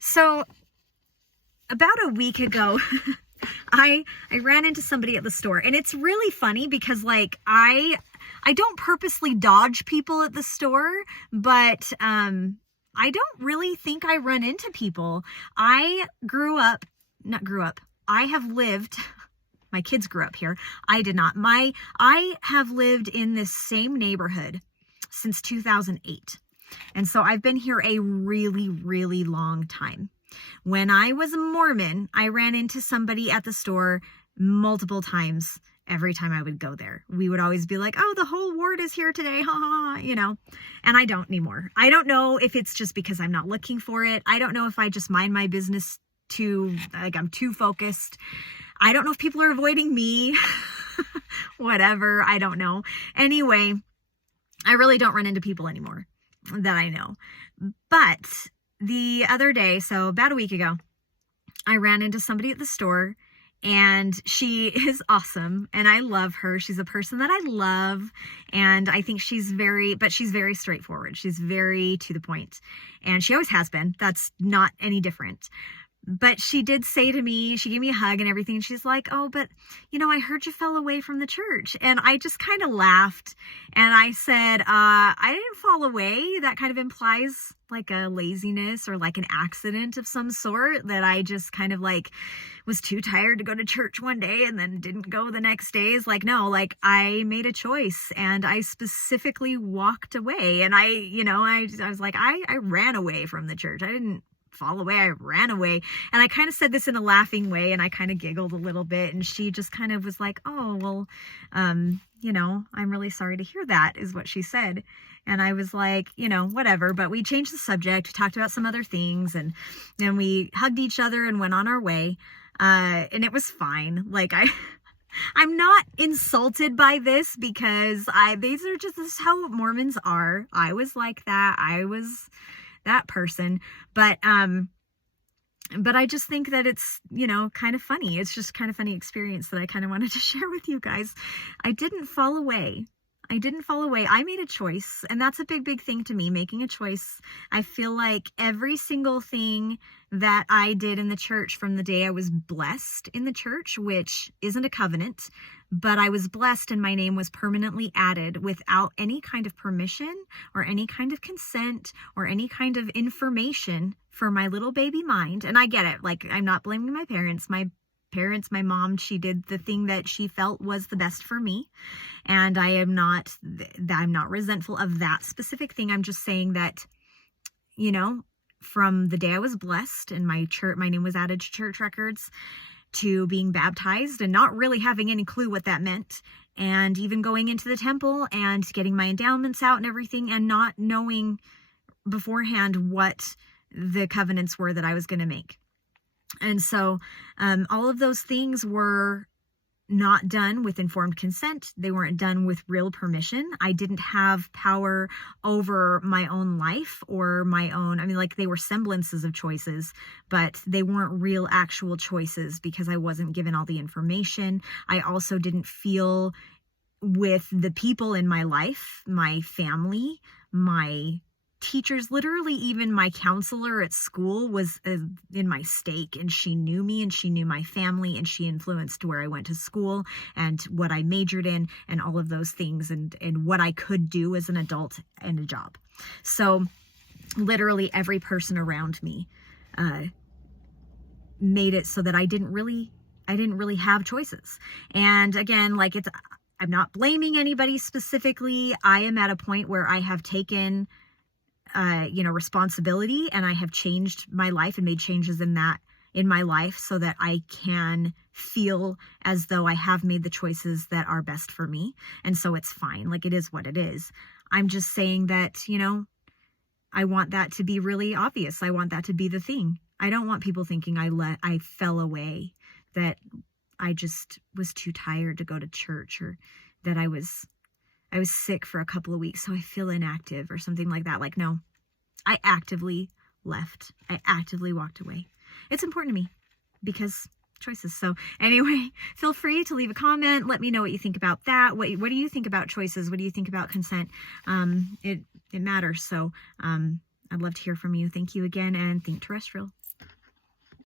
So about a week ago, I ran into somebody at the store, and it's really funny because like I don't purposely dodge people at the store, but I don't really think I run into people. I have lived, my kids grew up here. I did not. I have lived in this same neighborhood since 2008. And so I've been here a really, really long time. When I was a Mormon, I ran into somebody at the store multiple times every time I would go there. We would always be like, oh, the whole ward is here today, ha ha, you know, and I don't anymore. I don't know if it's just because I'm not looking for it. I don't know if I just mind my business I'm too focused. I don't know if people are avoiding me, whatever, I don't know. Anyway, I really don't run into people anymore that I know. But the other day, so about a week ago, I ran into somebody at the store, and she is awesome and I love her. She's a person that I love, and I think she's very straightforward. She's very to the point, and she always has been. That's not any different. But she did say to me, she gave me a hug and everything, and she's like, oh, but you know, I heard you fell away from the church. And I just kind of laughed, and I said, I didn't fall away. That kind of implies like a laziness or like an accident of some sort, that I just kind of like was too tired to go to church one day and then didn't go the next day. Is like, no, like I made a choice, and I specifically walked away. And I was like, I ran away from the church. I didn't fall away. I ran away. And I kind of said this in a laughing way, and I kind of giggled a little bit, and she just kind of was like, oh, well, I'm really sorry to hear that, is what she said. And I was like, whatever. But we changed the subject, talked about some other things, and then we hugged each other and went on our way. And it was fine. Like I'm not insulted by this, because this is how Mormons are. I was like that. I was that person. But I just think that it's, kind of funny. It's just kind of funny experience that I kind of wanted to share with you guys. I didn't fall away. I made a choice, and that's a big, big thing to me, making a choice. I feel like every single thing that I did in the church from the day I was blessed in the church, which isn't a covenant, but I was blessed and my name was permanently added without any kind of permission or any kind of consent or any kind of information for my little baby mind. And I get it. Like, I'm not blaming my parents. My mom, she did the thing that she felt was the best for me. And I'm not resentful of that specific thing. I'm just saying that, from the day I was blessed and my name was added to church records, to being baptized and not really having any clue what that meant, and even going into the temple and getting my endowments out and everything, and not knowing beforehand what the covenants were that I was going to make. And so all of those things were not done with informed consent. They weren't done with real permission. I didn't have power over my own life or my own, they were semblances of choices, but they weren't real actual choices because I wasn't given all the information. I also didn't feel with the people in my life, my family, my teachers, literally even my counselor at school was in my stake, and she knew me and she knew my family, and she influenced where I went to school and what I majored in and all of those things, and what I could do as an adult and a job. So literally every person around me made it so that I didn't really have choices. And again, I'm not blaming anybody specifically. I am at a point where I have taken responsibility, and I have changed my life and made changes in my life so that I can feel as though I have made the choices that are best for me. And so it's fine. Like, it is what it is. I'm just saying that, I want that to be really obvious. I want that to be the thing. I don't want people thinking I fell away, that I just was too tired to go to church, or that I was sick for a couple of weeks, so I feel inactive or something like that. Like, no, I actively left. I actively walked away. It's important to me because choices. So anyway, feel free to leave a comment. Let me know what you think about that. What do you think about choices? What do you think about consent? It matters. So I'd love to hear from you. Thank you again, and think terrestrial.